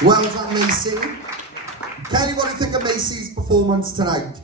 Well done, Macey. Kelly, what do you think of Macey's performance tonight?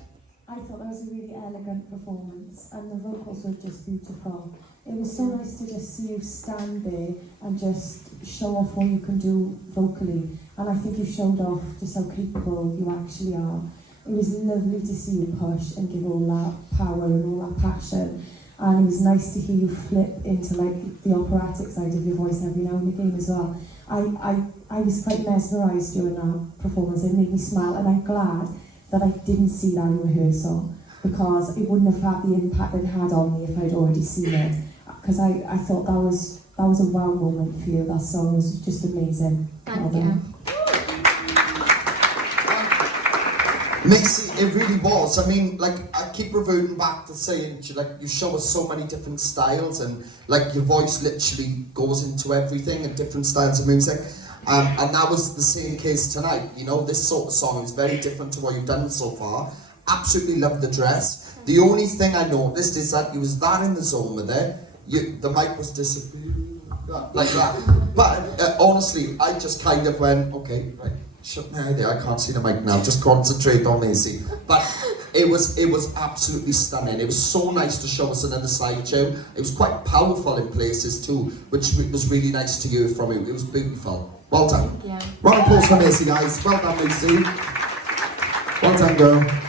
I thought that was a really elegant performance and the vocals were just beautiful. It was so nice to just see you stand there and just show off what you can do vocally. And I think you showed off just how capable you actually are. It was lovely to see you push and give all that power and all that passion. And it was nice to hear you flip into like the operatic side of your voice every now and again as well. I was quite mesmerised during that performance. It made me smile, and I'm glad that I didn't see that in rehearsal, because it wouldn't have had the impact it had on me if I'd already seen it. Because I thought that was a wow moment for you. That song was just amazing. Thank you. Macey, it really was. I mean, like, I keep reverting back to saying, you show us so many different styles, and like your voice literally goes into everything and different styles of music. And that was the same case tonight. You know, this sort of song is very different to what you've done so far. Absolutely love the dress. The only thing I noticed is that you was that in the zone with it. The mic was disappearing like that. But honestly, I just kind of went, okay, right. Shut my idea, I can't see the mic now, just concentrate on Macey. But it was absolutely stunning. It was so nice to show us another side show. It was quite powerful in places too, which was really nice to hear from you. It was beautiful. Well done. Yeah. Round of applause for Macey, guys. Well done, Macey. Well done, girl.